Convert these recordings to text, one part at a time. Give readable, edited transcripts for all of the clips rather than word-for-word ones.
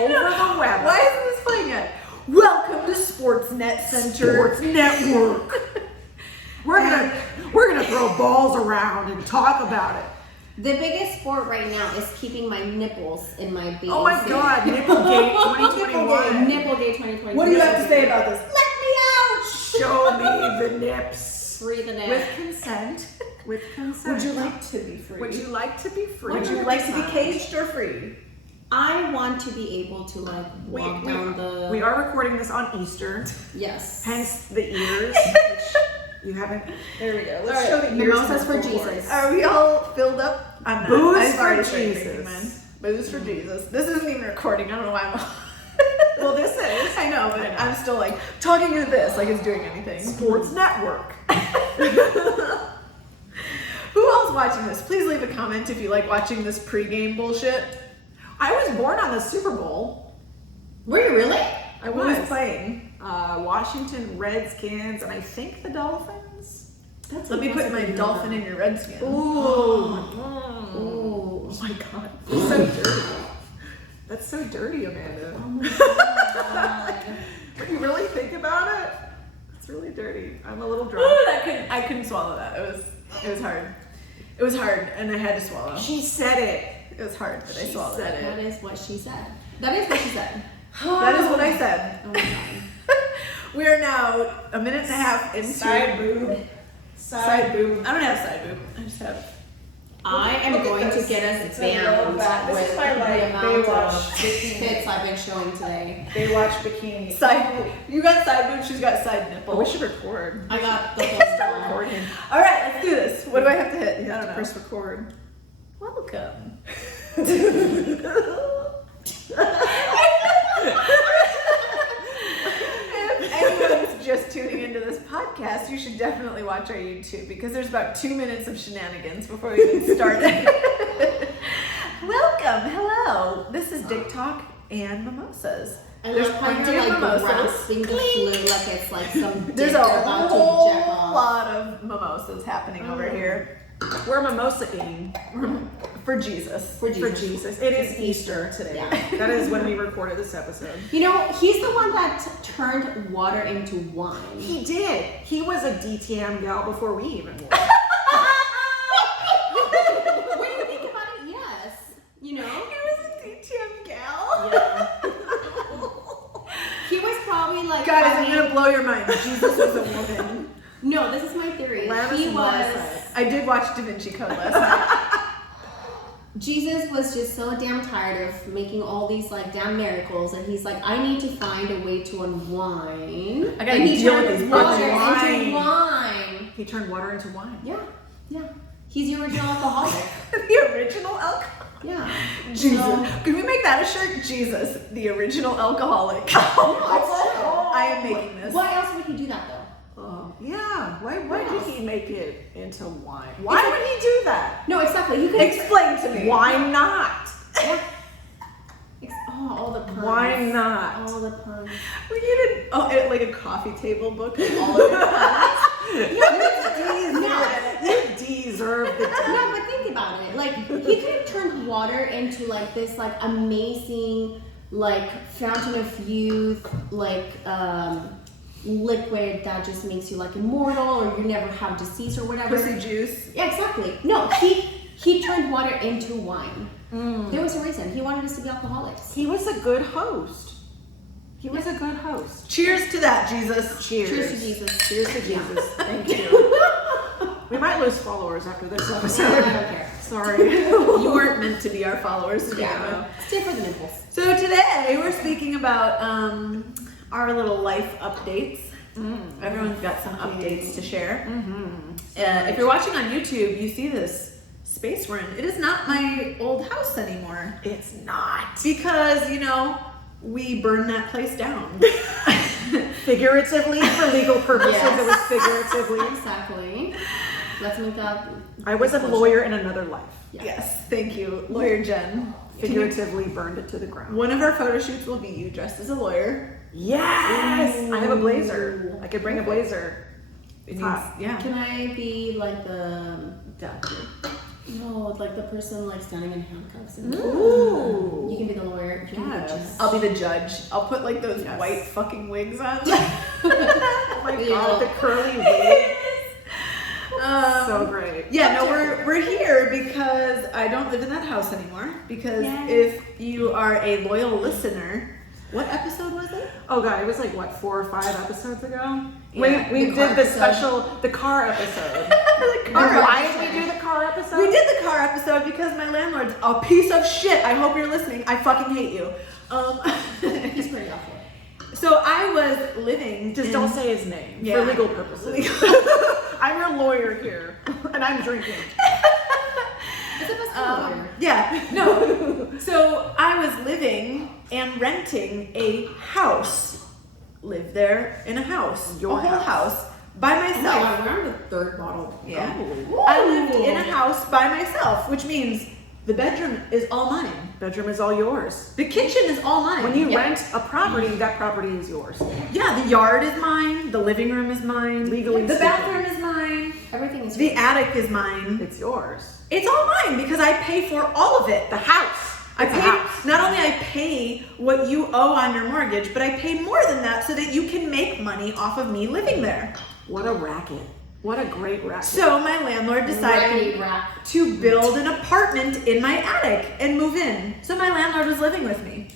over the web. Why isn't this playing yet? Welcome to Sportsnet Center. Sports Network. We're gonna throw balls around and talk about it. The biggest sport right now is keeping my nipples in my bathing Oh my God, Nipplegate 2021. Nipplegate 2021. What do you have to say about this? Let me out! Show me the nips. Free the nip. With consent. With consent. Would you like to be free? Would you like to be free? Would you like to be caged or free? I want to be able to like walk down the. We are recording this on Easter. Yes. Hence the ears. You haven't. There we go. Let's All right, show the ears. mimosas for Jesus. Are we all filled up? I'm not. Booze I've for already started Jesus. drinking mine. Booze for Jesus. This isn't even recording. I don't know why I'm. Well, this is. I know, but I'm still like talking to this like it's doing anything. Sports Network. Who else watching this? Please leave a comment if you like watching this pregame bullshit. I was born on the Super Bowl. Were you really? I was playing. Washington Redskins and I think the Dolphins. Let me put my dolphin in your Redskin. Ooh. Ooh. Oh my God. That's so dirty. That's so dirty, Amanda. Oh my God. When you really think about it, it's really dirty. I'm a little drunk. I couldn't swallow that. It was hard. It was hard, and I had to swallow. She said it. It was hard, but I She swallowed said it. That is what she said. That is what she said. That is what I said. Oh my God. We are now a minute and a half into Side boob. Side boob. I don't have side boob. I just have. I am Look at going to this. get us It's a banned real bad- this with is my, like, the amount of Baywatch bikini. tits I've been showing today. Baywatch bikini. Side. You got side boob. She's got side Oh, nipple. we should record. I got the Start recording. All right, let's do this. What do I have to hit? Yeah, I don't know. Press record. Welcome. If anyone's just tuning into this podcast, you should definitely watch our YouTube because there's about 2 minutes of shenanigans before we get started. Welcome, hello. This is Dick Talk and Mimosas. I There's love how plenty you're of like mimosas. grasping the flute like it's like some dick There's a you're about to whole jack off. lot of mimosas happening over here. We're mimosa eating. For Jesus. For For Jesus. Jesus. It is It's Easter today. Yeah. That is when we recorded this episode. You know, he's the one that turned water into wine. He did. He was a DTM gal before we even were. When you think about it, yes. You know? He was a DTM gal. Yeah. He was probably like Guys, I'm having- gonna blow your mind. Jesus was a woman. No, this is my theory. Lamb He is was. modified. I did watch Da Vinci Code last night. Jesus was just so damn tired of making all these like damn miracles, and he's like, I need to find a way to unwind. I gotta and he deal with turned these water fucking into wine. He turned water into wine. Yeah, yeah. He's the original alcoholic. The original alcoholic. Yeah. Jesus. So- Can we make that a shirt? Jesus, the original alcoholic. No, it's true. I am making this. Why else would he do that though? Oh, yeah. Why Yes. did he make it into wine? Why would he do that? No, exactly. You could Explain to me. Why not? Oh, all the puns. Why not? All the puns. We needed like a coffee table book of all of your puns. You deserve the No, but think about it. Like he could have turned water into like this like amazing like fountain of youth, like liquid that just makes you like immortal or you never have disease or whatever. Pussy juice. Yeah, exactly. No, he turned water into wine. There was a reason. He wanted us to be alcoholics. He was a good host. He was a good host. Cheers to that, Jesus. Cheers. Cheers to Jesus. Cheers to Jesus. Thank you. We might lose followers after this I episode. don't care. Sorry. You weren't meant to be our followers today. Yeah. Stay for the nipples. So today we're speaking about our little life updates. Everyone's got some updates to share. If you're watching on YouTube, you see this space we're in. It is not my old house anymore It's not. because, we burned that place down. Figuratively, for legal purposes, Yes. it was figuratively. Exactly. Let's make that. I was a lawyer in another life. Yeah. Yes, thank you, Lawyer Jen. Figuratively burned it to the ground. One of our photo shoots will be you dressed as a lawyer. Yes! I have a blazer. Ooh. I could bring a blazer. It needs, Hot. yeah. Can I be like the Doctor. no, like the person like standing in handcuffs? And Ooh. you can be the lawyer. You can be Yes. I'll be the judge. I'll put like those Yes. white fucking wigs on. Oh my Yeah. god, the curly wig. So Um, great. Yeah, no, we're here because I don't live in that house anymore. Because Yes. if you are a loyal listener, what episode was it? Oh god, it was like what, 4 or 5 episodes ago? Yeah, we the car did the episode. the car episode. The car And why episode. did we do the car episode? We did the car episode because my landlord's a piece of shit. I hope you're listening. I fucking hate you. He's pretty awful. So I was living. Just in- don't say his name Yeah. for legal purposes. I'm your lawyer here, and I'm drinking. It's the best kind of lawyer. Yeah, no. So I was living and renting a house. Lived there in a house, Your a whole house by Oh my myself. god, we're on the 3rd bottle. Yeah. Oh. I lived in a house by myself, which means the bedroom is all mine. Bedroom is all yours. The kitchen is all mine. When you Yeah. rent a property, that property is yours. Yeah, the yard is mine, the living room is mine, Legally the speaking. bathroom is mine, Everything is the attic is mine. It's yours. It's all mine because I pay for all of it. The house. I It's a pay, house. not only I pay what you owe on your mortgage, but I pay more than that so that you can make money off of me living there. What a racket. What a great racket. So my landlord decided Ready, rack. to build an apartment in my attic and move in. So my landlord was living with me.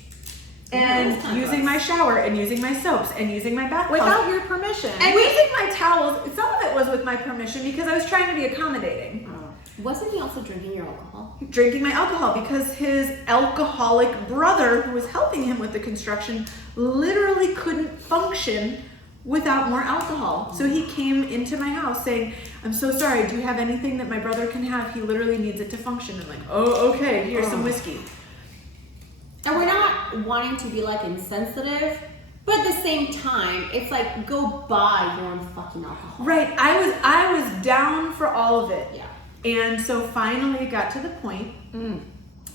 And that's kinda using my shower and using my soaps and using my bath without towels. your permission. And using my towels. Some of it was with my permission because I was trying to be accommodating. Oh. Wasn't he also drinking your alcohol? Drinking my alcohol because his alcoholic brother, who was helping him with the construction, literally couldn't function without more alcohol. So he came into my house saying, "I'm so sorry, do you have anything that my brother can have? He literally needs it to function." I'm like, "Oh, okay, here's some whiskey." And we're not wanting to be like insensitive, but at the same time, it's like go buy your own fucking alcohol. Right, I was down for all of it. Yeah. And so finally it got to the point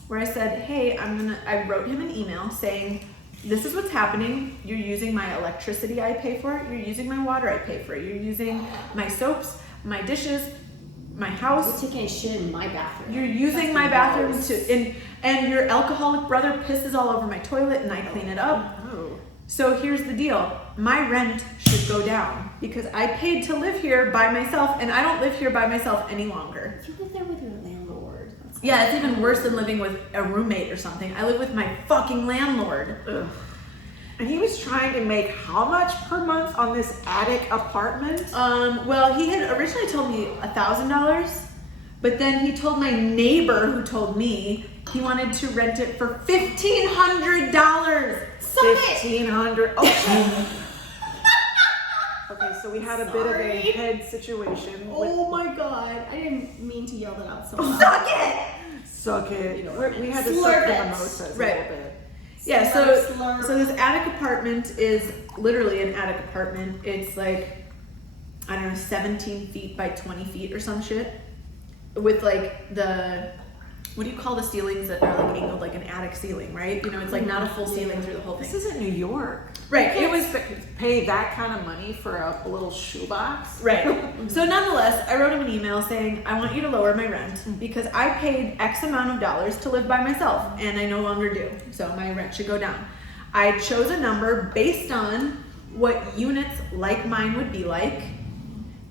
where I said, "Hey, I wrote him an email saying, this is what's happening. You're using my electricity I pay for. You're using my water I pay for. You're using my soaps, my dishes, my house. You're taking a shit in my bathroom. You're using That's my bathroom gross. and your alcoholic brother pisses all over my toilet and I clean it up. Oh. So here's the deal. My rent should go down because I paid to live here by myself and I don't live here by myself any longer." You live there with your landlord. That's Yeah, it's even worse than living with a roommate or something. I live with my fucking landlord. Ugh. And he was trying to make how much per month on this attic apartment? Well, he had originally told me $1,000, but then he told my neighbor who told me he wanted to rent it for $1,500. Suck it! 1,500. Oh. Okay, so we had a bit of a Sorry. head situation. Oh my god, I didn't mean to yell that out so loud. Suck it! Suck it. You know what I mean. We had to Slurp suck the it. mimosas Right. a little bit. Yeah, Slurp, slurp. so this attic apartment is literally an attic apartment. It's like, I don't know, 17 feet by 20 feet or some shit. With like the, what do you call the ceilings that are like angled like an attic ceiling, right? You know, it's like not a full ceiling through the whole This thing. isn't New York. Right, You it was, can't pay that kind of money for a little shoebox. right. So nonetheless, I wrote him an email saying, "I want you to lower my rent because I paid X amount of dollars to live by myself and I no longer do. So my rent should go down." I chose a number based on what units like mine would be like,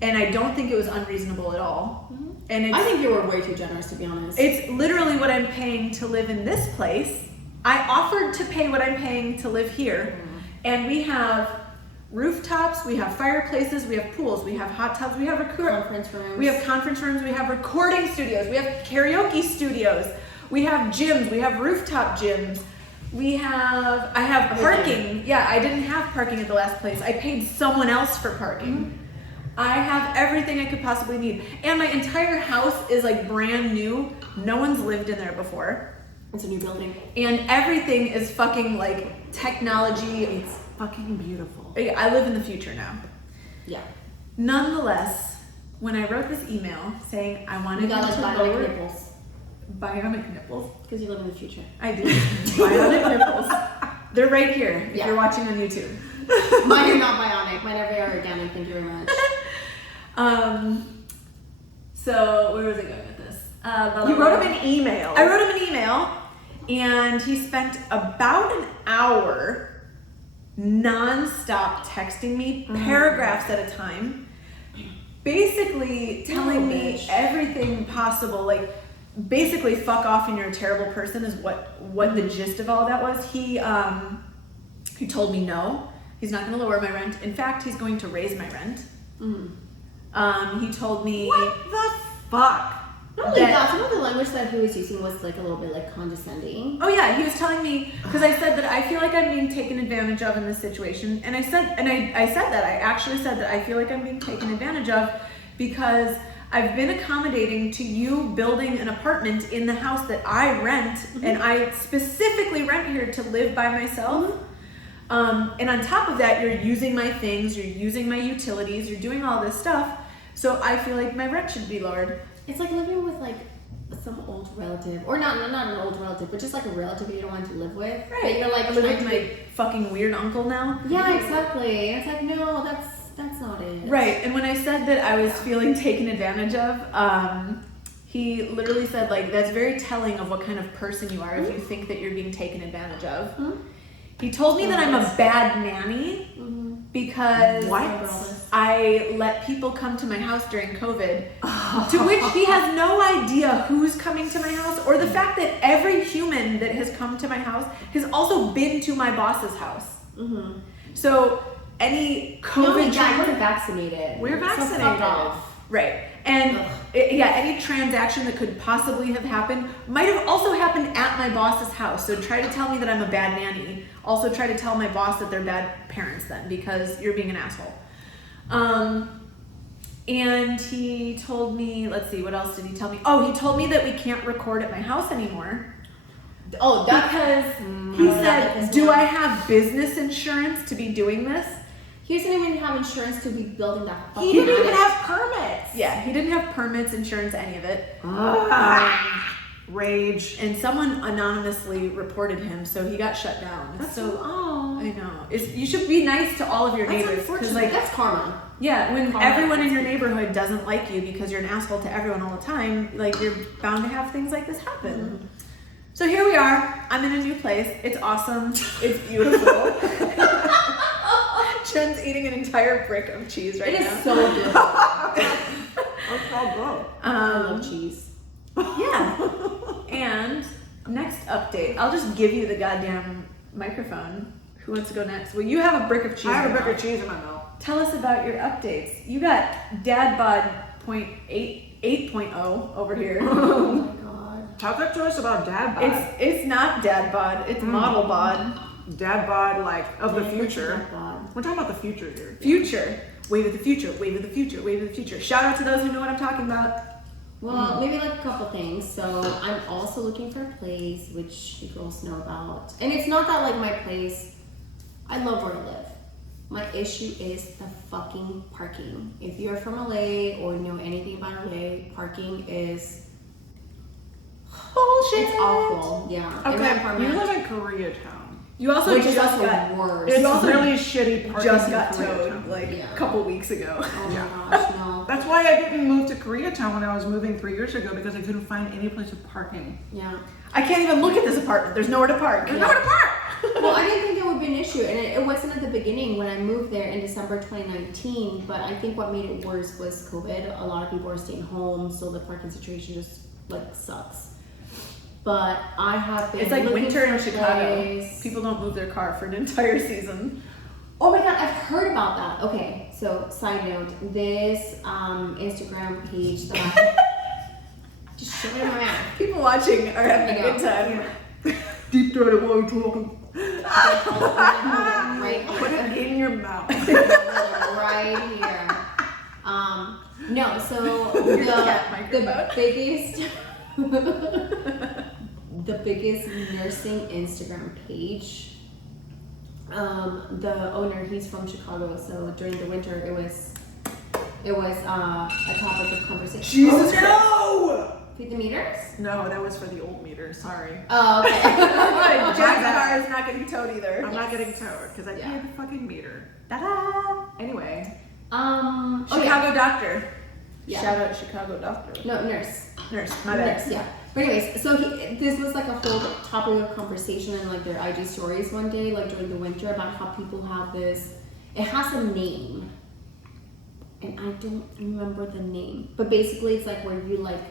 and I don't think it was unreasonable at all. And it's, I think you were way too generous, to be honest. it's literally what I'm paying to live in this place. I offered to pay what I'm paying to live here, and we have rooftops, we have fireplaces, we have pools, we have hot tubs, we have Conference rooms. we have conference rooms, we have recording studios, we have karaoke studios, we have gyms, we have rooftop gyms. I have parking. Yeah, I didn't have parking at the last place. I paid someone else for parking. I have everything I could possibly need. And my entire house is like brand new. No one's lived in there before. It's a new building. And everything is fucking like technology. It's fucking beautiful. I live in the future now. Yeah. Nonetheless, when I wrote this email saying I You wanted got him like to bionic lower nipples. bionic nipples. Because you live in the future. I do. Bionic nipples. They're right here if Yeah. you're watching on YouTube. Mine are not bionic. Mine are very organic. Thank you very much. So where was I going with this? You wrote him an email. I wrote him an email, And he spent about an hour non-stop texting me, paragraphs at a time, basically telling me everything possible, like basically fuck off and you're a terrible person is what the gist of all that was. He told me no, he's not going to lower my rent. In fact, he's going to raise my rent. He told me, what the fuck? Not only that, some of the language that he was using was like a little bit like condescending. Oh yeah, he was telling me, because I said that I feel like I'm being taken advantage of in this situation, and I said that I actually said that I feel like I'm being taken advantage of because I've been accommodating to you building an apartment in the house that I rent, and I specifically rent here to live by myself. And on top of that, you're using my things, you're using my utilities, you're doing all this stuff, so I feel like my rent should be lowered. It's like living with like some old relative, or not an old relative, but just like a relative you don't want to live with. Right. But you're like living with my fucking weird uncle now. Yeah, exactly. It's like, no, that's not it. Right. And when I said that I was feeling taken advantage of, he literally said, like, that's very telling of what kind of person you are if you think that you're being taken advantage of. He told me that I'm a bad nanny because I let people come to my house during COVID, to which he has no idea who's coming to my house, or the fact that every human that has come to my house has also been to my boss's house. So any COVID we're vaccinated. We're vaccinated. So fuck off. Right. And any transaction that could possibly have happened might have also happened at my boss's house. So try to tell me that I'm a bad nanny. Also try to tell my boss that they're bad parents then, because you're being an asshole. And he told me, let's see, what else did he tell me? Oh, he told me that we can't record at my house anymore. Oh, because he said, do I have business insurance to be doing this? He doesn't even have insurance to be building that. He didn't even have permits. Yeah, he didn't have permits, insurance, any of it. Rage. And someone anonymously reported him, so he got shut down. That's I know. You should be nice to all of your neighbors, because like that's karma. Yeah, when everyone in your neighborhood doesn't like you because you're an asshole to everyone all the time, like you're bound to have things like this happen. So here we are. I'm in a new place. It's awesome. It's beautiful. Jen's eating an entire brick of cheese right now. It is so good. I love cheese. Yeah. And next update. I'll just give you the goddamn microphone. Who wants to go next? Well, you have a brick of cheese. I have a brick of cheese in my mouth. Tell us about your updates. You got Dad Bod 8.0 over here. Oh my god. Talk to us about Dad Bod. It's not Dad Bod. It's Model Bod. Dad Bod, like, of the future. Dad bod. We're talking about the future here. Future. Wave of the future. Wave of the future. Wave of the future. Shout out to those who know what I'm talking about. Well, maybe like a couple things. So I'm also looking for a place, which you girls know about. And it's not that like my place, I love where I live. My issue is the fucking parking. If you're from LA or know anything about LA, parking is bullshit. It's awful. Yeah. Okay, you live in Koreatown. You also Which just is also got worse. It's also really shitty parking. just got in towed Koreatown. like Yeah. a couple weeks ago. Oh my Yeah. gosh, no. That's why I didn't move to Koreatown when I was moving 3 years ago, because I couldn't find any place with parking. Yeah. I can't even look at this apartment. There's nowhere to park. There's nowhere to park! Well, I didn't think it would be an issue, and it wasn't at the beginning when I moved there in December 2019. But I think what made it worse was COVID. A lot of people were staying home, so the parking situation just like sucks. But I have been. It's like looking winter for in a Chicago. place. People don't move their car for an entire season. Oh my god, I've heard about that. Okay, so side note, this Instagram page that I just shove it in my mouth. People watching are having a good time. Deep throated while you're talking. Right Put it in your mouth. right here. No, so the biggest nursing Instagram page. The owner, he's from Chicago, so during the winter it was a topic of conversation. Jesus, no! Feed the meters? No, that was for the old meter. Sorry. Oh, okay. Jack's car is not getting towed either. I'm not getting towed because I Yeah. paid the fucking meter. Ta-da! Anyway. Oh, Chicago doctor. Yeah. Shout out Chicago doctor. No, nurse. Nurse, my bad. Nurse, yeah. But anyways, so this was like a whole topic of conversation in like their IG stories one day, like during the winter, about how people have this. It has a name, and I don't remember the name. But basically, it's like where you like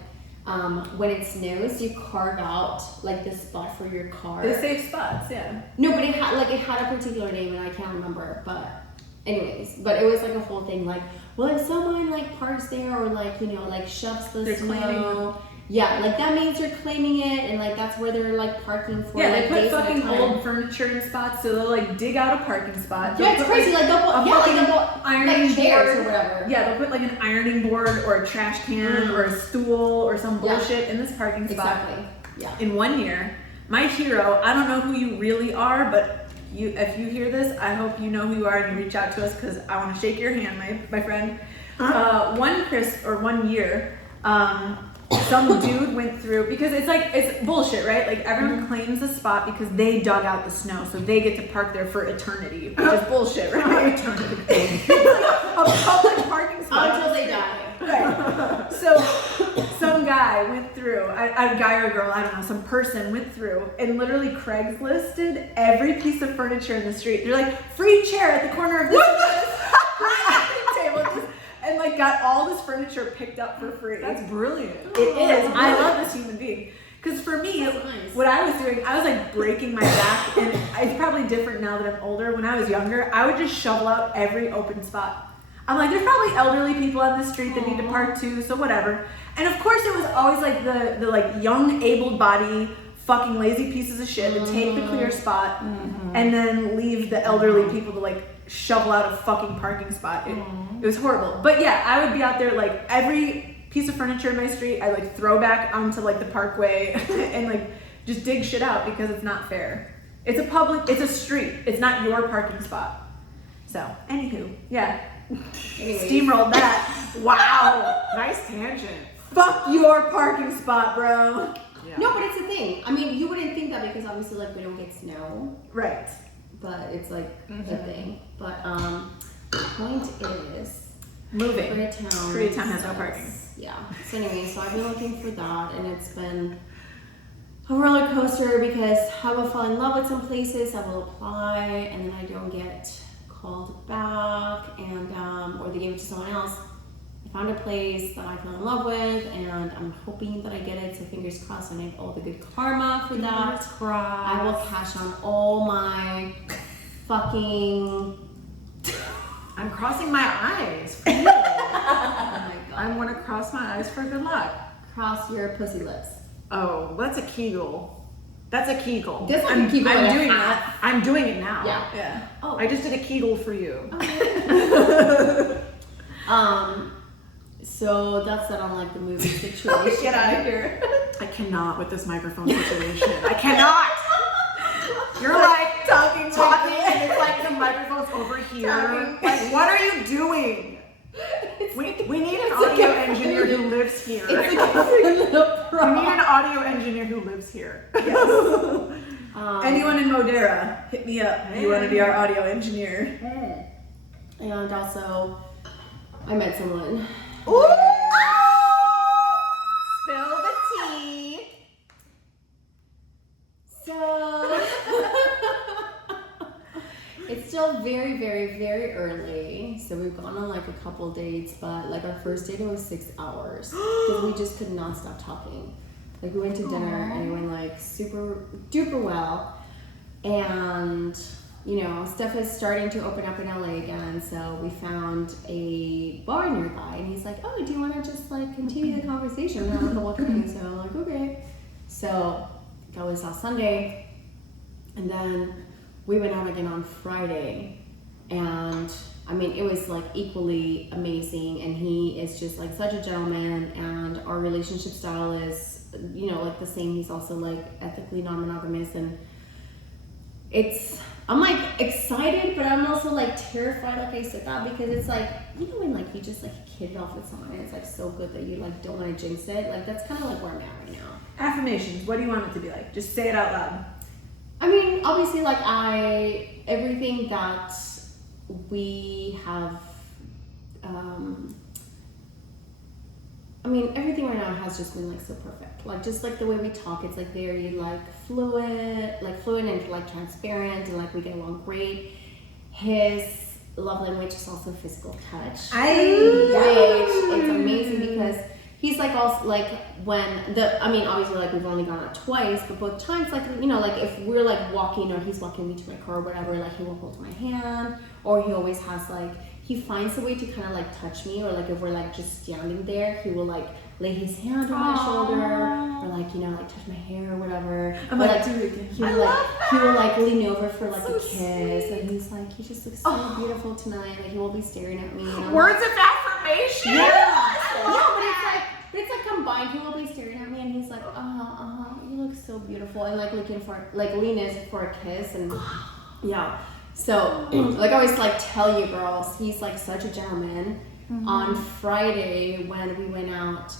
when it snows, you carve out like this spot for your car. The safe spots, yeah. No, but it had a particular name, and I can't remember. But anyways, but it was like a whole thing. Like, well, if someone like parks there or like like shoves the They're snow. claiming. Yeah, like that means you're claiming it, and like that's where they're like parking for. Yeah, like, they days put at a fucking time. old furniture in spots, so they'll like dig out a parking spot. Yeah, it's crazy. Like they'll put, they'll put ironing like chairs board or whatever. Yeah, they'll put like an ironing board or a trash can or a stool or some bullshit in this parking spot. Exactly. Yeah. In 1 year, my hero. I don't know who you really are, but if you hear this, I hope you know who you are and you reach out to us because I want to shake your hand, my friend. 1 year. Some dude went through because it's bullshit, right? Like everyone claims the spot because they dug out the snow, so they get to park there for eternity, which is bullshit, right? Eternity. A public parking spot Until they die. Right. So some guy went through, a guy or a girl, I don't know, some person went through and literally Craigslisted every piece of furniture in the street. They're like, free chair at the corner of this, free coffee table, this, and like got all this furniture picked up for free. That's brilliant. It is. I love this human being. Because for me, nice. what I was doing, I was like breaking my back, and it's probably different now that I'm older. When I was younger, I would just shovel out every open spot. I'm like, there's probably elderly people on the street that need to park too, so whatever. And of course, it was always like the like young, able-bodied, fucking lazy pieces of shit that take the clear spot and then leave the elderly people to like shovel out a fucking parking spot. It was horrible. But yeah, I would be out there like every piece of furniture in my street, I like throw back onto like the parkway and like just dig shit out because it's not fair. It's a street. It's not your parking spot. So, anywho, yeah. Anyways. Steamrolled that. Wow. Nice tangent. Fuck your parking spot, bro. Yeah. No, but it's a thing. I mean, you wouldn't think that because obviously like we don't get snow, Right. but it's like a thing. But the point is, Moving. Koreatown has no parking. Yeah. So anyway, so I've been looking for that, and it's been a roller coaster because I will fall in love with some places, I will apply, and then I don't get called back, and or they give it to someone else. I found a place that I fell in love with, and I'm hoping that I get it. So fingers crossed, and I have all the good karma for that. I will cash on all my fucking. I'm crossing my eyes. For you. Oh my god. I want to cross my eyes for good luck. Cross your pussy lips. Oh, that's a Kegel. That's a Kegel. That's not a Kegel. I'm doing that. I'm doing it now. Yeah. Yeah. Oh. I just did a Kegel for you. So that's that on like the movie situation. Get out of here. I cannot with this microphone situation. I cannot. You're like talking, and it's like the microphone's over here. Talking. Like, what are you doing? We need an audio engineer who lives here. We need an audio engineer who lives here. Yes. Anyone in Modera, hit me up. You want to be our audio engineer? And also, I met someone. Ooh! Spill the tea. So it's still very, very, very early. So we've gone on like a couple dates, but like our first date was 6 hours because we just could not stop talking. Like we went to dinner and it went like super duper well, and you know, stuff is starting to open up in LA again, so we found a bar nearby, and he's like, oh, do you want to just like continue the conversation and have a couple of drinks? So I'm like, okay. So that was last Sunday, and then we went out again on Friday, and I mean, it was like equally amazing, and he is just like such a gentleman, and our relationship style is, you know, like the same. He's also like ethically non-monogamous, and I'm like excited, but I'm also like terrified, like I said that, because it's like, you know, when like you just like hit it off with someone and it's like so good that you like don't want to jinx it. Like that's kind of like where I'm at right now. Affirmations. What do you want it to be like? Just say it out loud. I mean, obviously, like everything that we have I mean, everything right now has just been like so perfect. Like just like the way we talk, it's like very like fluid and like transparent, and like we get along great. His love language is also physical touch. It's amazing because he's like also like obviously like we've only gone out twice, but both times like like if we're like walking or he's walking me to my car or whatever, like he will hold my hand, or he always has like he finds a way to kind of like touch me, or like if we're like just standing there, he will like lay his hand on my shoulder, or like like touch my hair or whatever. I'm like, do it again. He will like lean over for like a kiss, and he's like, he just looks so beautiful tonight. Like he will be staring at me. Words of affirmation. Yeah. But it's like combined. He will be staring at me, and he's like, you look so beautiful, and like looking for like leaning for a kiss, and yeah. So like I always like tell you girls, he's like such a gentleman. On Friday when we went out,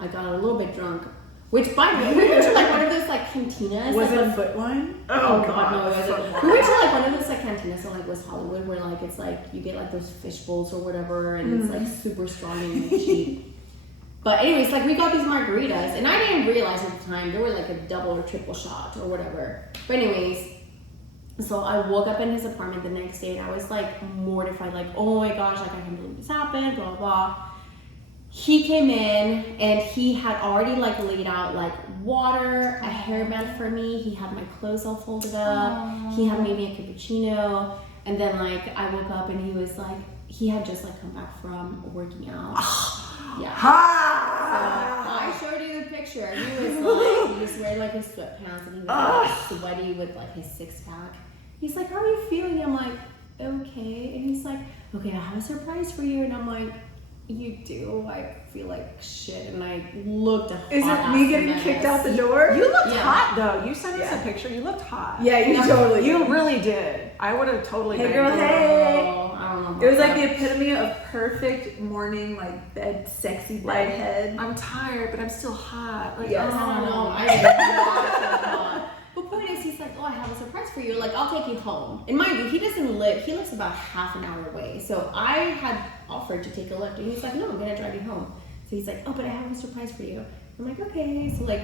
I got a little bit drunk. Which, by the way, we went to like one of those like cantinas. Was like, it a foot wine? Oh god, no, it wasn't. We went to like one of those like cantinas in like West Hollywood, where like it's like you get like those fish bowls or whatever, and it's like super strong and like, cheap. But anyways, like we got these margaritas, and I didn't realize at the time they were like a double or triple shot or whatever. But anyways, so I woke up in his apartment the next day, and I was like mortified, like, oh my gosh, like I can't believe this happened, blah, blah, blah. He came in, and he had already like laid out like water, a hairband for me. He had my clothes all folded up. He had made me a cappuccino. And then like I woke up, and he was like, he had just like come back from working out. Yeah. So I showed you the picture. He was wearing like his sweatpants, and he was like sweaty with like his six pack. He's like, how are you feeling? I'm like, okay. And he's like, okay, I have a surprise for you. And I'm like, you do? I feel like shit. And I looked at Is it me getting kicked out the door? You looked hot though. You sent us a picture. You looked hot. Yeah, you totally You really did. I would have totally Hey been girl, hey. I don't know. It was like the epitome of perfect morning, like bed, sexy bed head. I'm tired, but I'm still hot. Like, Yes. I don't know. I did not. But point is, he's like, oh, I have a surprise for you. Like, I'll take you home. And mind you, he lives about half an hour away. So I had offered to take a lift, and he's like, no, I'm gonna drive you home. So he's like, oh, but I have a surprise for you. I'm like, okay. So like,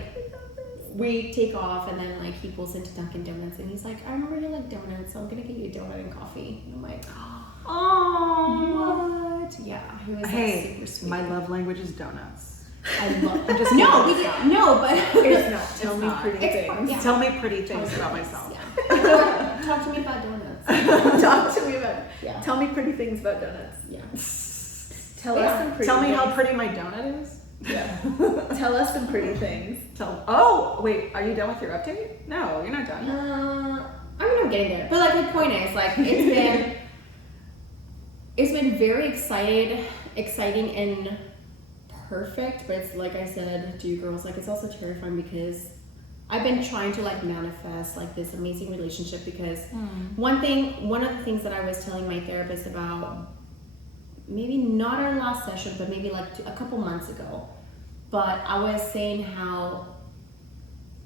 we take off, and then like he pulls into Dunkin' Donuts, and he's like, I remember you like donuts, so I'm gonna get you a donut and coffee. And I'm like, oh, what? Yeah, he was like, super sweet. My love language is donuts. I love. I'm just No, we did no, but It's not. Tell me pretty things. Yeah. Tell me pretty things about myself. Yeah. Talk to me about donuts. Talk to me about. Yeah. Tell me pretty things about donuts. Yeah. Tell us some pretty. Tell me things. how pretty my donut is. Yeah. Tell us some pretty things. Oh, wait, are you done with your update? No, you're not done. I mean, I'm getting there. But like the point is, like it's been very exciting and perfect. But it's like I said to you girls, like it's also terrifying because I've been trying to like manifest like this amazing relationship because one of the things that I was telling my therapist about, maybe not our last session, but maybe like a couple months ago, but I was saying how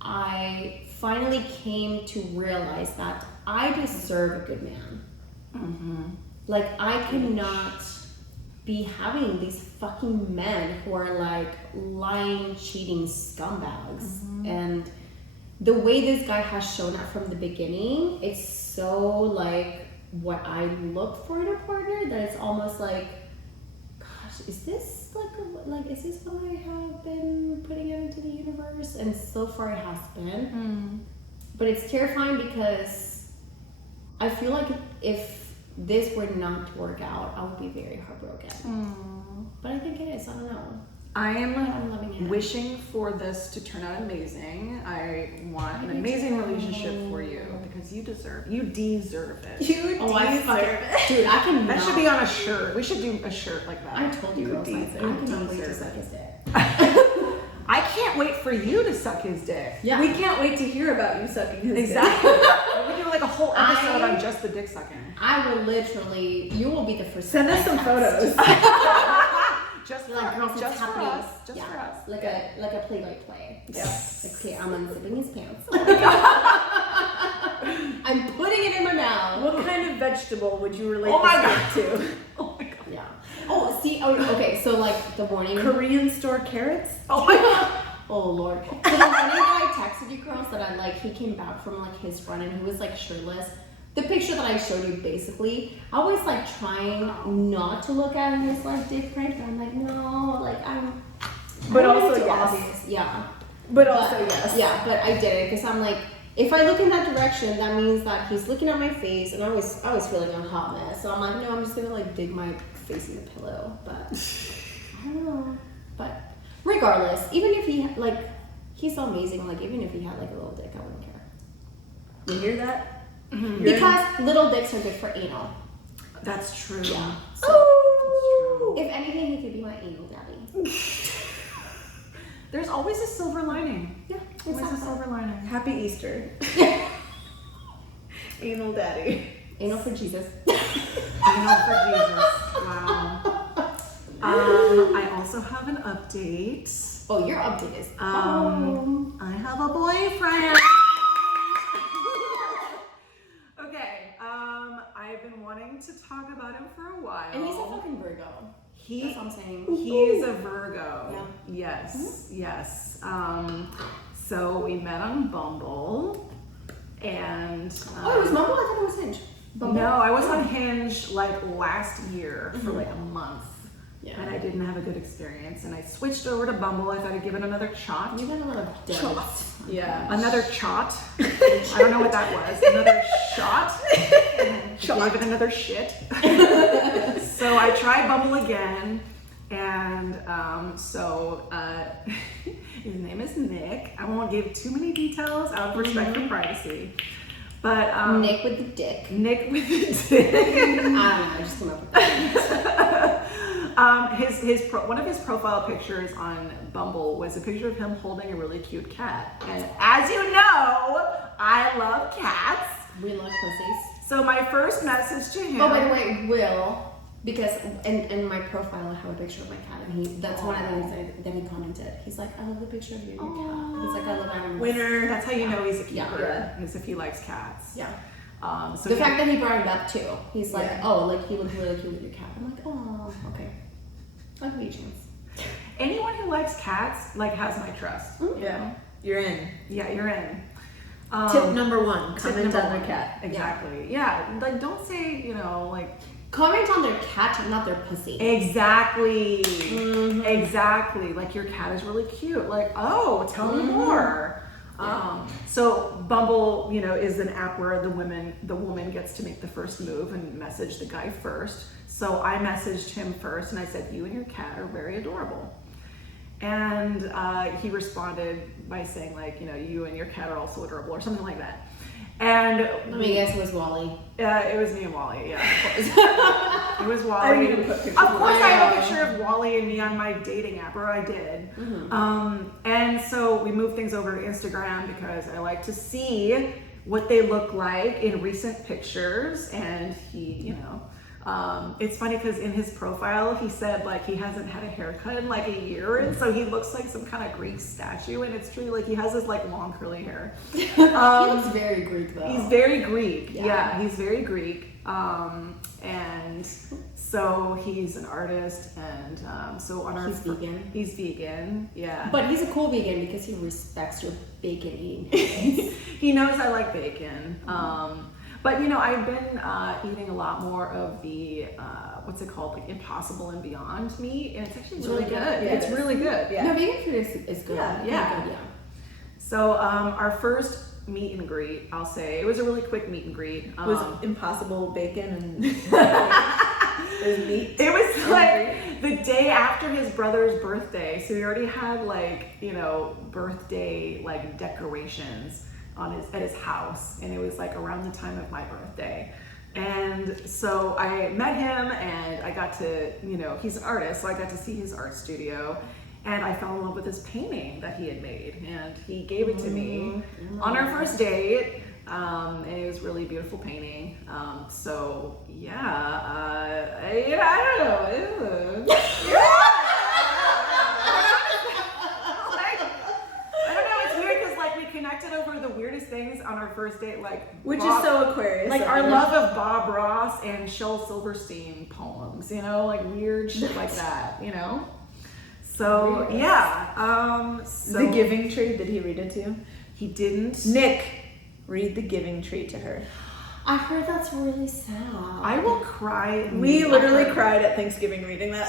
I finally came to realize that I deserve a good man. Mm-hmm. Like I cannot be having these fucking men who are like lying, cheating scumbags. And the way this guy has shown up from the beginning, it's so like what I look for in a partner that it's almost like, gosh, is this is this what I have been putting out into the universe? And so far it has been. But it's terrifying because I feel like if this were not to work out, I would be very heartbroken. But I think it is. I don't know. I'm loving it. Wishing for this to turn out amazing. I want an amazing relationship for you because you deserve it. I deserve it. Dude, I can. That should be on a shirt. We should do a shirt like that. I told you girls, I cannot wait to suck his dick. I can't wait for you to suck his dick. Yeah. We can't wait to hear about you sucking his Exactly. We do like a whole episode on just the dick sucking. I will literally. You will be the first. Send us some photos. Just for Like girls, us. it's Just for happening. us. Just for us. Like a play-by-play. Yeah. Like, okay, I'm unzipping his pants. I'm putting it in my mouth. What kind of vegetable would you relate Oh my this to? Oh my god. Yeah. Oh, see, okay, so like the morning. Korean store carrots? Oh my god. Oh Lord. So the morning that I texted you girls that I like, he came back from like his run and he was like shirtless. The picture that I showed you, basically, I was like trying not to look at his like dick print, but I'm like, no, like I'm. But I don't also think it's yes. obvious. Yeah. But also yes. Yeah, but I did it because I'm like, if I look in that direction, that means that he's looking at my face, and I was feeling a hot mess. So I'm like, no, I'm just gonna like dig my face in the pillow. But I don't know. But regardless, even if he like, he's so amazing. Like even if he had like a little dick, I wouldn't care. You hear that? Mm-hmm. Because little dicks are good for anal. That's true. Yeah. So Oh. if anything, he could be my anal daddy. There's always a silver lining. Yeah. Always a silver lining. Happy Easter. Anal daddy. Anal for Jesus. Anal for Jesus. Wow. I also have an update. Oh, your update is. I have a boyfriend. Okay. I've been wanting to talk about him for a while. And he's a fucking Virgo. That's what I'm saying. He is a Virgo. Yeah. Yes. So we met on Bumble, and Oh, it was Bumble? I thought it was Hinge. Bumble? no, I was on Hinge like last year for like a month, Yeah. and I didn't have a good experience, and I switched over to Bumble. I thought I'd give it another shot. You got a lot of duds. Yeah, another shot. I don't know what that was. Another shot. Gave it another shit. So I tried Bumble again, and his name is Nick. I won't give too many details out of respect for privacy, but Nick with the dick. Nick with the dick. I don't know, I just came up with that. One of his profile pictures on Bumble was a picture of him holding a really cute cat, and as you know, I love cats. We love pussies. So my first message to him. Oh, by the way, Will, because in my profile I have a picture of my cat, and that's one of the things that he commented. He's like, I love the picture of you and your cat. He's like, I love animals. Winner. That's how you know he's a keeper, Yeah. is if he likes cats. Yeah. So The fact that he brought it up too. He's like, Yeah. oh, like he looks really cute with your cat. I'm like, oh, okay. I'll give you a chance. anyone who likes cats like has my trust. Yeah. You're in. Yeah, you're in. Tip number one, Tip comment number on their one. cat. Exactly. Yeah. Like don't say, like Comment on their cat, not their pussy. exactly. Mhm. Exactly. Like your cat is really cute. Like, oh, tell me more. Yeah. So Bumble, is an app where the woman gets to make the first move and message the guy first. So I messaged him first and I said, you and your cat are very adorable. And he responded by saying like, you and your cat are also adorable or something like that. And Let me guess, it was Wally. it was me and Wally, yeah, of course. It was Wally. I didn't even put pictures Of of course, it. I have a picture of Wally and me on my dating app, or I did. And so we moved things over to Instagram because I like to see what they look like in recent pictures. And he, it's funny because in his profile he said like he hasn't had a haircut in like a year, and so he looks like some kind of Greek statue. And it's true, like he has this like long curly hair. He looks very Greek though. He's very Greek. Yeah. Yeah, he's very Greek. And so he's an artist, and so on our He's vegan. He's vegan. Yeah. But he's a cool vegan because he respects your bacon eating habits. He knows I like bacon. But I've been eating a lot more of the what's it called, like Impossible and Beyond meat, and it's actually really good. Yeah, It's it is. really good. Yeah. No, vegan food is good. Yeah, yeah. Good, yeah. So our first meet and greet, I'll say it was a really quick meet and greet. It was impossible bacon and there's meat. It was like the day after his brother's birthday, so he already had like birthday like decorations at his house, and it was like around the time of my birthday. And so I met him, and I got to, he's an artist, so I got to see his art studio, and I fell in love with this painting that he had made, and he gave it to me on our first date. And it was a really beautiful painting. So yeah, I don't know. I don't know. It's weird because like we connected over the weirdest things on our first date, like Which is so Aquarius. like of our you. love of Bob Ross and Shel Silverstein poems, you know, like weird shit like that, you know. So Weird. yeah, so The Giving Tree. Did he read it to you? he didn't. Nick, read The Giving Tree to her. I heard that's really sad. I will cry. We I literally heard- cried at Thanksgiving reading that.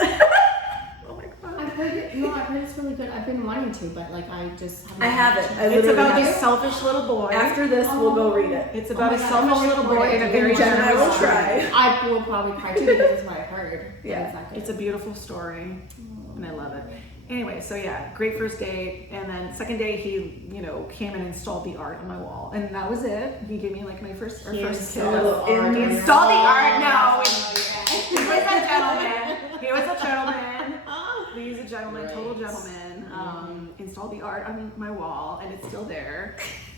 Oh my god. I've heard it. No, I've heard it's really good. I've been wanting to, but like I just haven't. I have it. I It's literally about have this it. selfish little boy. After this, we'll go read it. It's about Oh a my God, selfish I'm little looking boy forward in a to very it. Jen and I will generous try. I will probably cry too because that's what I heard. Yeah. Exactly. It's a beautiful story, and I love it. Anyway, so yeah, great first date, and then second day he, you know, came and installed the art on my wall, and that was it. He gave me like my first He kiss. installed the art on your Installed the art. No, Oh, he was a gentleman. He was a gentleman. He's a gentleman, total Right. gentleman. Installed the art on my wall, and it's still there.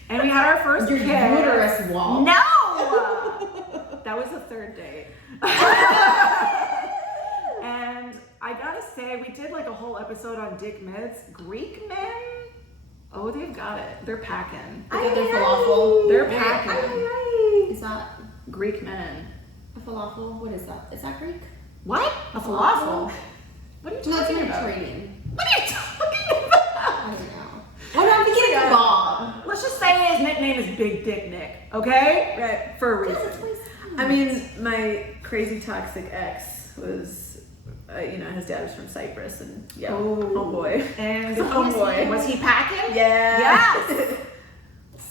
And we had our first Your kiss. uterus wall. No, that was the third date. And I gotta say, we did like a whole episode on dick myths. Greek men, oh, they've got it. They're packing. Look at their falafel. They're Wait, packing. Is that Greek men. a falafel? What is that? Is that Greek? What? A falafel? What are you No, it's talking about? Mediterranean. What are you talking about? I don't know. Oh, no, I'm thinking Yeah. kebab. Let's just say his nickname is Big Dick Nick, okay? Right. For a Yes, reason. it's I mean, my crazy toxic ex was, you know, his dad was from Cyprus, and yeah, oh boy. And Oh boy. was he packing? Yeah. Yes.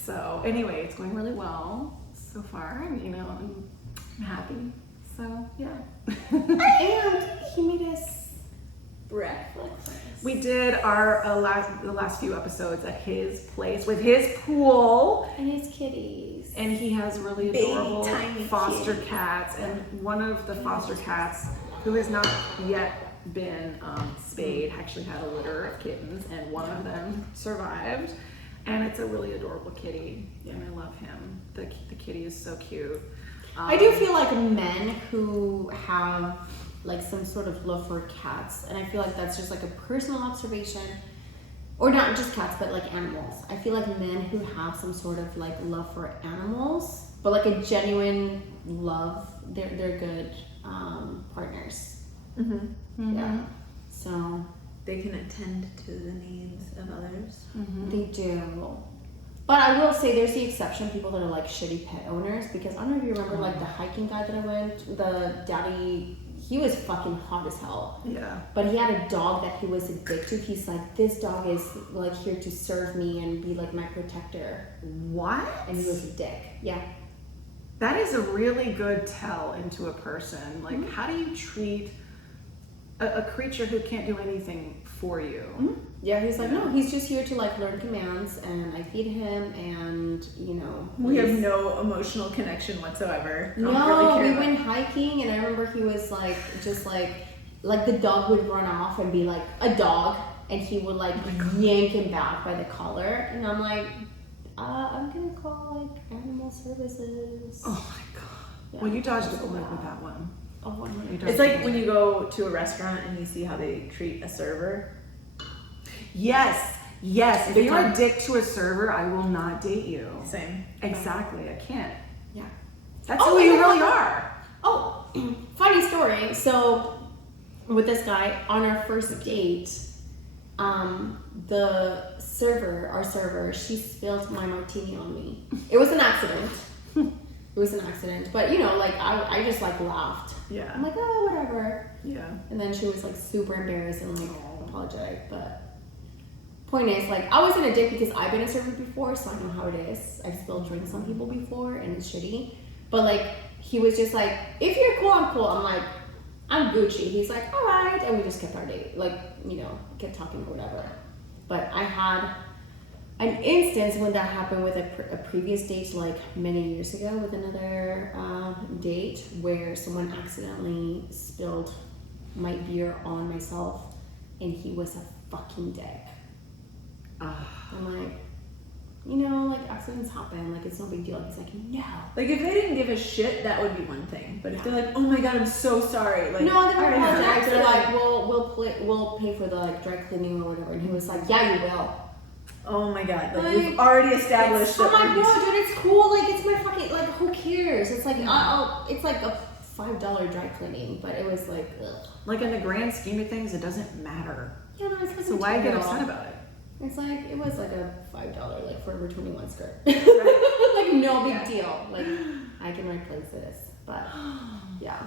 So anyway, it's going really well so far, and you know, I'm happy. So yeah. And he made us breakfast. We did our the last few episodes at his place with his pool, And his kitties. and he has really Big, adorable tiny foster kitties. cats, and one of the foster cats, who has not yet been spayed, actually had a litter of kittens, and one of them survived, and it's a really adorable kitty, and I love him. The kitty is so cute. I do feel like men who have like some sort of love for cats, and I feel like that's just like a personal observation, or not just cats, but like animals. I feel like men who have some sort of like love for animals, but like a genuine love, they're good partners. Mm-hmm. Yeah. So They can attend to the needs of others. they do. But I will say there's the exception, people that are like shitty pet owners, because I don't know if you remember like the hiking guy that I went, the daddy, he was fucking hot as hell. Yeah. But he had a dog that he was addicted to. He's like, this dog is like here to serve me and be like my protector. What? And he was a dick. Yeah. That is a really good tell into a person. Like, how do you treat a creature who can't do anything for you? Yeah, he's like, no, he's just here to like learn commands, and I feed him, and you know. We have he's- no emotional connection whatsoever. Don't No, really care we about- went hiking, and I remember he was like, just like the dog would run off and be like a dog, and he would like yank him back by the collar, and I'm like, I'm gonna call like animal services. Oh my god. Yeah. Well, you dodged a bullet with that one. Oh, 100. You dodged It's a like bullet. when you go to a restaurant and you see how they treat a server. Yes, yes. If Big you're a time. dick to a server, I will not date you. Same. Exactly. I can't. Yeah. That's Oh, who you yeah. really are. Oh, funny story. So, with this guy on our first date, the server, our server, she spilled my martini on me. It was an accident. It was an accident, but you know, like I just like laughed. Yeah. I'm like, oh, whatever. Yeah. And then she was like super embarrassed and like apologetic. But point is, like, I wasn't a dick because I've been a server before, so I know how it is. I've spilled drinks on people before, and it's shitty. But like, he was just like, if you're cool, I'm cool. I'm like, I'm Gucci. He's like, all right, and we just kept our date, like, you know, kept talking or whatever. But I had an instance when that happened with a previous date, like many years ago, with another date where someone accidentally spilled my beer on myself, and he was a fucking dick. I'm like, you know, like accidents happen, like it's no big deal. He's like, no. Like if they didn't give a shit, that would be one thing. But if they're like, oh my god, I'm so sorry. Like, No, they were alright, it's an apologetic. They're accident. like, we'll pay for the like dry cleaning or whatever. And he was like, yeah, you will. Oh my god, like we've already established Oh my that. god, dude, it's cool. Like it's my fucking like. Who cares? It's like it's like a $5 dry cleaning, but it was like ugh. Like in the grand scheme of things, it doesn't matter. Yeah, no, it's So why get upset about it? It's like it was like a $5 like Forever 21 skirt. Like no big deal. Like I can replace this, but yeah.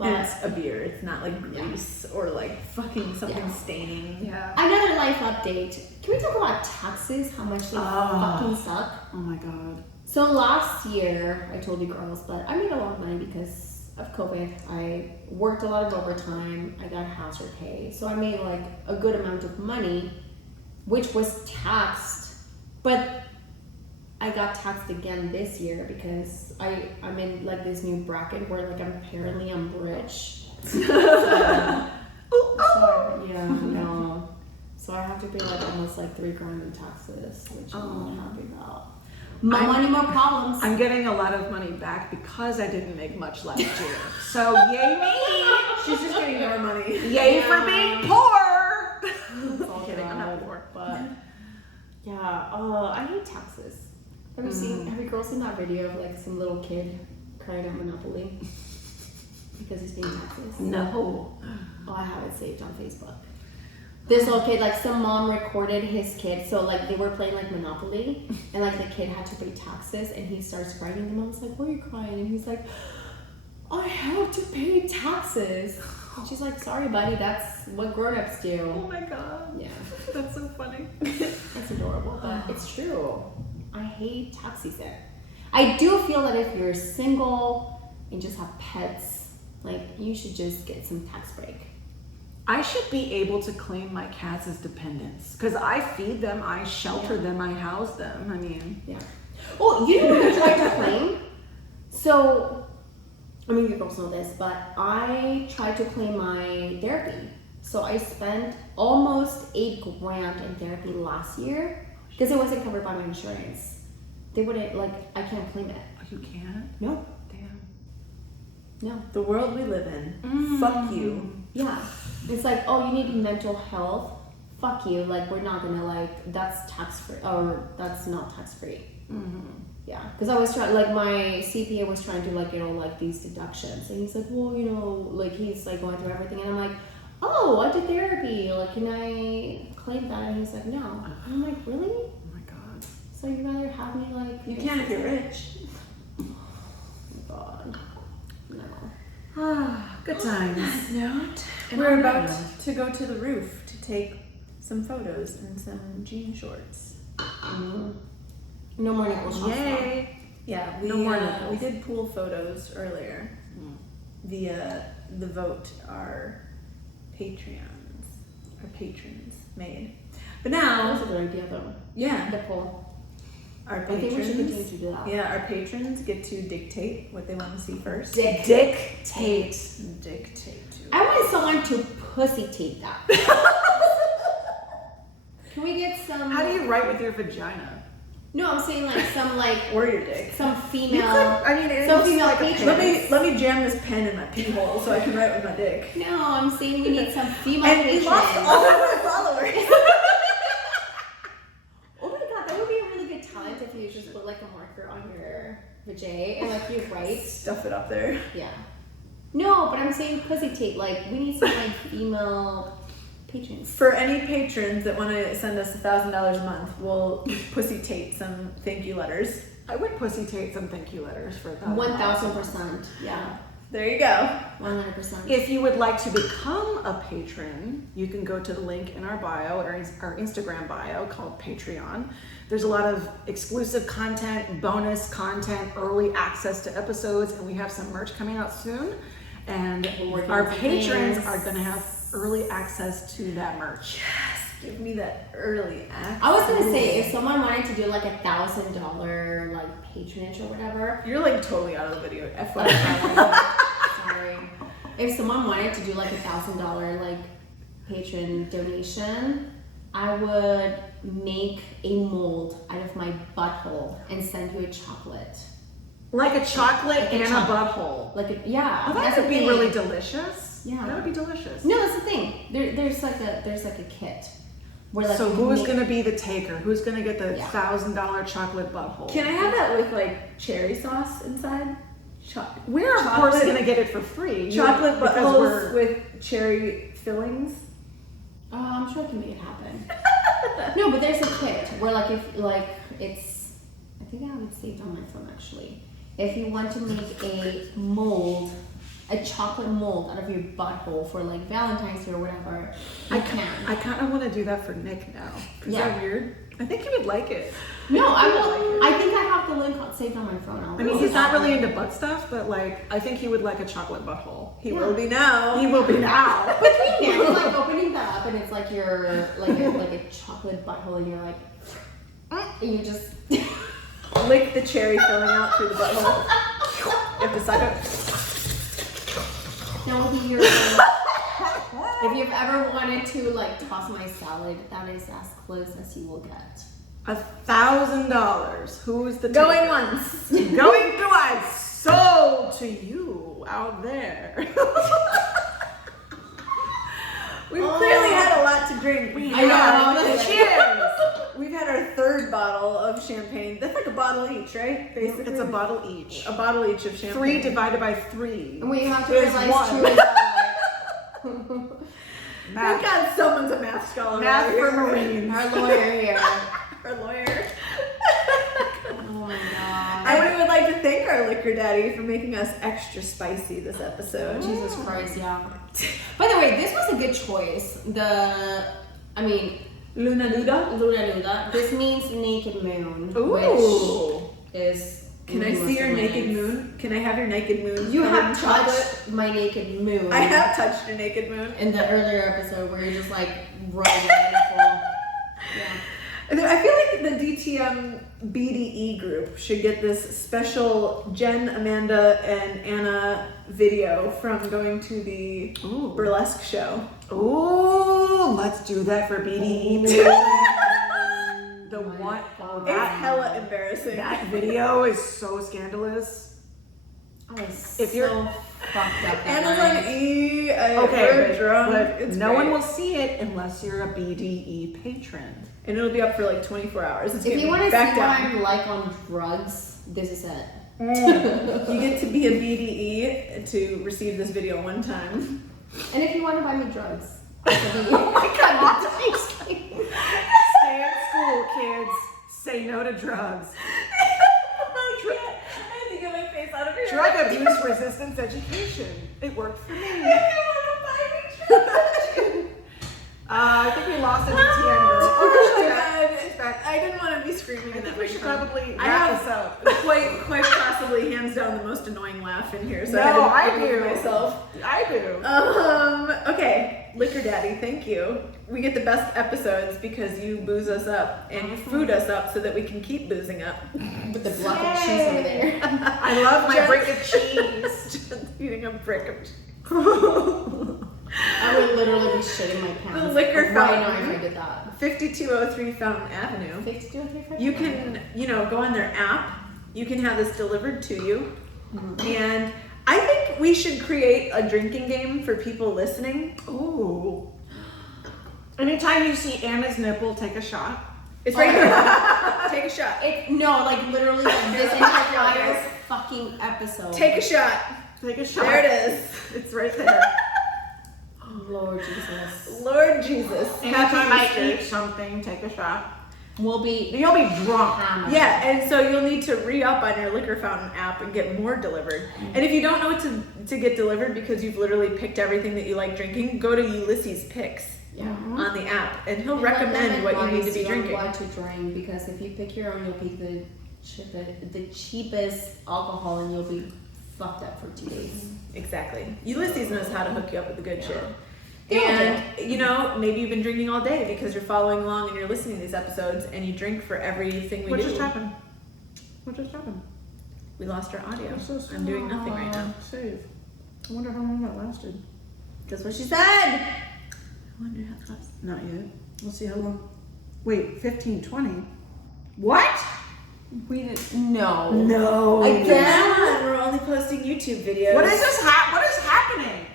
And it's a beer. It's not like grease or like fucking something staining. Yeah. Another life update. Can we talk about taxes? How much they fucking suck? Oh my god. So last year, I told you girls, but I made a lot of money because of COVID. I worked a lot of overtime. I got hazard pay. So I made like a good amount of money, which was taxed. But I got taxed again this year because I'm in like this new bracket where like apparently I'm rich. So, yeah, no. So I have to pay like almost like $3,000 in taxes, which I'm not happy about. More money, more problems. I'm getting a lot of money back because I didn't make much last year. So yay me! She's just getting more money. Yay for being poor! All kidding, I'm not poor. But yeah, I hate taxes. Have you girls seen that video of like some little kid crying at Monopoly because he's paying taxes? No. Oh, I have it saved on Facebook. This little kid, like some mom recorded his kid, so like they were playing like Monopoly, and like the kid had to pay taxes, and he starts crying, and the mom's like, "Why are you crying?" And he's like, "I have to pay taxes." And she's like, "Sorry, buddy, that's what grown-ups do." Oh my god. Yeah, That's so funny. that's adorable, but it's true. I hate tax season. I do feel that if you're single and just have pets, like you should just get some tax break. I should be able to claim my cats as dependents because I feed them, I shelter them, I house them. I mean, yeah. Oh, you know what I tried to claim? So, I mean, you girls know this, but I tried to claim my therapy. So I spent almost $8,000 in therapy last year because it wasn't covered by my insurance. They wouldn't, like, I can't claim it. oh, you can't? No, Damn. no. The world we live in. Fuck you. Yeah. It's like, oh, you need mental health. Fuck you. Like, we're not gonna, like, that's tax free, or that's not tax free. Yeah. Because I was trying, like, my CPA was trying to, like, you know, like, these deductions. And he's like, well, you know, like, he's, like, going through everything. And I'm like, oh, I did therapy. Like, can I claim that? And he's like, no. And I'm like, really? Oh my god. So you'd rather have me, like... You can if you're rich. Oh, my God. No. Good times. Note. And We're on about that to go to the roof to take some photos in some jean shorts. No more nipples. Yay! Yeah, No more nipples. we did pool photos earlier via the vote our patrons made. But That now, was a good idea, though. yeah, The poll. our I think we should continue patrons, to do that. yeah, our patrons get to dictate what they want to see first. Dictate. Dictate. I want someone to pussy tape that. Can we get some? How do you write with your vagina? No, I'm saying like some like Or your dick. some You female. could, I mean, it Some looks female like a patrons. penis. Let me jam this pen in my pee hole so I can write with my dick. No, I'm saying we need some female And patrons. we lost all of our followers. Oh my god, that would be a really good talent if you just put like a marker on your vajay and like you write. Stuff it up there. Yeah. No, but I'm saying pussy tape. Like we need some like female patrons. For any patrons that want to send us $1,000 a month, we'll pussy tape some thank you letters. I would pussy tape some thank you letters for $1,000. 1000%. Yeah. There you go. 100%. If you would like to become a patron, you can go to the link in our bio, our Instagram bio called Patreon. There's a lot of exclusive content, bonus content, early access to episodes, and we have some merch coming out soon. And We're working our on some patrons things. are going to have early access to that merch. Yes, give me that early access. I was gonna say if someone wanted to do like $1,000 like patronage or whatever. You're like totally out of the video. Sorry. FYI. Sorry. If someone wanted to do like $1,000 like patron donation, I would make a mold out of my butthole and send you a chocolate. Like a chocolate Like a and a chocolate. butthole. Like a, yeah. Oh, that that's would the be thing. really delicious. Yeah. That would be delicious. No, that's the thing. There's like a kit. We're like, So who's gonna be the taker? Who's gonna get the Yeah. $1,000 chocolate butthole? Can I have that with like cherry sauce inside? We're of course gonna get it for free. Chocolate because buttholes with cherry fillings. Oh, I'm sure I can make it happen. No, but there's a kit where like if like it's, I think I have it saved on my phone actually. If you want to make a mold, a chocolate mold out of your butthole for like Valentine's Day or whatever, you can. I kind of want to do that for Nick now. Is Yeah. that weird? I think he would like it. No, I will. I think I have the link saved on my phone. I mean, he's not really into butt stuff, but like, I think he would like a chocolate butthole. He will be now. He will be now. Between there, like opening that up and it's like your like a chocolate butthole and you're like, and you just Lick the cherry filling out through the butthole. You have to suck it. that will be your. If you've ever wanted to like toss my salad, that is as close as you will get. $1,000. Who's the Going taker? once. Going twice. Sold to you out there. We've clearly had a lot to drink. I know. Cheers. We've had our third bottle of champagne. That's like a bottle each, right? Basically. It's a bottle each. A bottle each of champagne. 3 divided by 3. And what you have to is realize 1. too is that Thank Math, God someone's a math scholar. math right for here. Marines. our lawyer here. Our lawyer. Oh my god. And we would like to thank our liquor daddy for making us extra spicy this episode. Jesus Christ, yeah. By the way, this was a good choice. Luna Luda. Luna Luda. This means naked moon, Ooh. which is. Can I see your naked moon? Can I have your naked moon? You covered have in chocolate? touched my naked moon. I have touched your naked moon. In the earlier episode where you're just like rubbing it full. Yeah. I feel like the DTM BDE group should get this special Jen, Amanda, and Anna video from going to the Ooh. burlesque show. Ooh, let's do that for BDE. The what? Oh, It's that, hella embarrassing. that video is so scandalous. I was If so you're- fucked up. that Anna's night. on E. Okay, We're but, drunk. but It's no great. one will see it unless you're a BDE patron. And it'll be up for like 24 hours. It's If gonna you be want to see back what down. I'm like on drugs, this is it. You get to be a BDE to receive this video one time. And if you want to buy me drugs, oh my god, Stay at school, kids. Say no to drugs. I had to get my face out of here. Drug abuse resistance education. It worked for me. I think we lost it at the end, girl. Oh Okay, my she's God. back. She's back. I didn't want to be screaming I in that think we should microphone. probably I wrap have this up. quite possibly hands down the most annoying laugh in here, so No, I I had to do. remove myself. I do. Okay, Liquor Daddy, thank you. We get the best episodes because you booze us up and you food us up so that we can keep boozing up. with the block of cheese over there. I love my Just- brick of cheese. Just eating a brick of I would literally be shitting my pants. The liquor right now fountain. if I did that. 5203 Fountain Avenue. 5203. You can, go on their app. You can have this delivered to you. And I think we should create a drinking game for people listening. Ooh. Anytime you see Anna's nipple, take a shot. It's right here. Take a shot. No, like literally like this entire fucking episode. Take a shot. Take a shot. There it is. It's right there. Lord Jesus. Lord Jesus. Anytime I Happy eat Easter. something, take a shot. We'll be You'll be drunk. hammered. Yeah, and so you'll need to re-up on your Liquor Fountain app and get more delivered. And if you don't know what to get delivered because you've literally picked everything that you like drinking, go to Ulysses Picks Yeah. on the app, and he'll And let them recommend what you need to advise be you on drinking. What to drink, because if you pick your own, you'll pick the cheapest alcohol, and you'll be fucked up for 2 days. Exactly. Ulysses knows how to hook you up with the good shit. Yeah. And, maybe you've been drinking all day because you're following along and you're listening to these episodes and you drink for everything we What do. just happened? What just happened? We lost our audio. So I'm doing nothing right now. Save. I wonder how long that lasted. That's what she said. I wonder how that's. Not yet. We'll see how long. Wait, 15, 20. What? We didn't. No. No. Again, we're only posting YouTube videos. What is this? What is happening?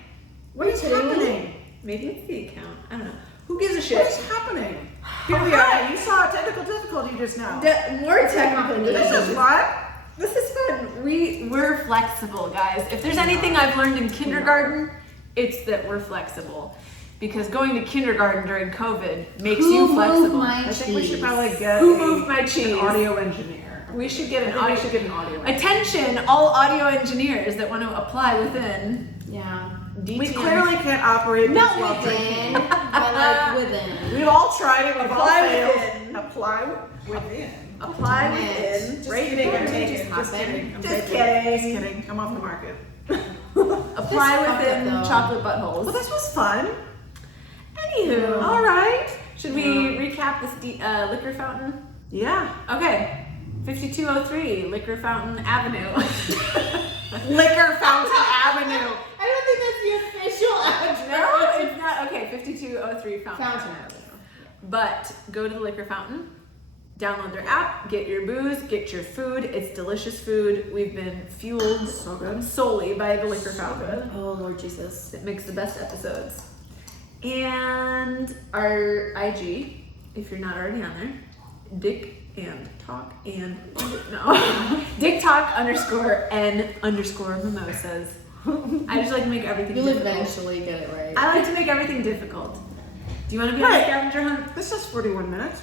What is kidding me? happening? Maybe it's the account. I don't know. Who gives a What shit? is happening? Here we are. You saw a technical difficulty just now. More technical. This is what? This is fun. We're flexible, guys. If there's anything I've learned in kindergarten, it's that we're flexible. Because going to kindergarten during COVID makes you flexible. I think we should probably get Who moved my cheese? an audio engineer. We should get an I audio. think we should get an audio engineer. Attention, all audio engineers that want to apply within. Yeah. DTM. We clearly can't operate this Not while within, drinking. but like within. We've all tried it. We've all Apply failed. within. Apply within. Apply Yes. within. Just Right kidding. I'm just taking. Just happen. kidding. I'm Just taking. kidding. Just kidding. I'm off the market. Apply This fucked within up, though. chocolate buttholes. Well, this was fun. Anywho. All right. Should we recap this liquor fountain? Yeah. Okay. 5203 Liquor Fountain Avenue. Liquor Fountain Avenue. I don't think that's the official address. No, it's not. Okay, 5203 Fountain Fountain Avenue. Avenue. But go to the Liquor Fountain, download their app, get your booze, get your food. It's delicious food. We've been fueled So good. solely by the Liquor Fountain. Oh Lord Jesus. It makes the best episodes. And our IG, if you're not already on there, Dick and Talk and no, Dick Talk _ mimosas. I just like to make everything You'll difficult. eventually get it right. I like to make everything difficult. Do you want to be on a Right. scavenger hunt? This is 41 minutes.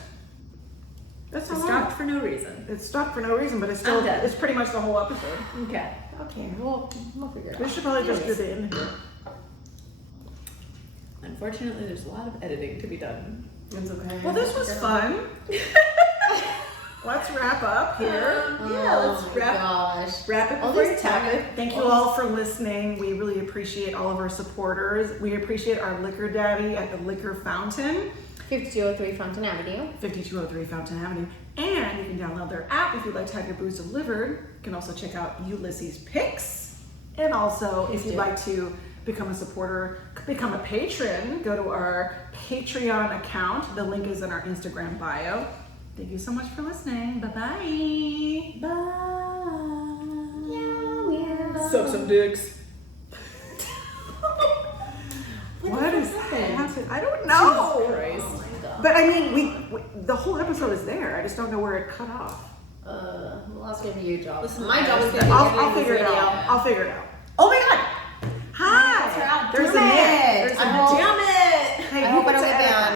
That's It a lot. stopped for no reason. It's stopped for no reason, but it's still I'm done. it's pretty much the whole episode. Okay. Okay, we'll figure it We out. should probably just do the end here. Unfortunately, there's a lot of editing to be done. It's okay. Well, this was fun. Let's wrap up here. Yeah, let's my wrap gosh. it All before these you tap it. Thank you all for listening. We really appreciate all of our supporters. We appreciate our liquor daddy at the Liquor Fountain, 5203 Fountain Avenue. 5203 Fountain Avenue. And you can download their app if you'd like to have your booze delivered. You can also check out Ulysses Picks. And also, if you'd like to become a supporter, become a patron, go to our Patreon account. The link is in our Instagram bio. Thank you so much for listening. Bye-bye. Meow. Suck some dicks. What is happening? I don't know. Christ. Oh my god. But I mean, we the whole episode is there. I just don't know where it cut off. Well, that's gonna be your job. Listen, My job is gonna be I'll editing figure this it video. out. I'll figure it out. Oh my god! Hi! That's her out. There's a Damn Nick. it. There's a I hope- Nick.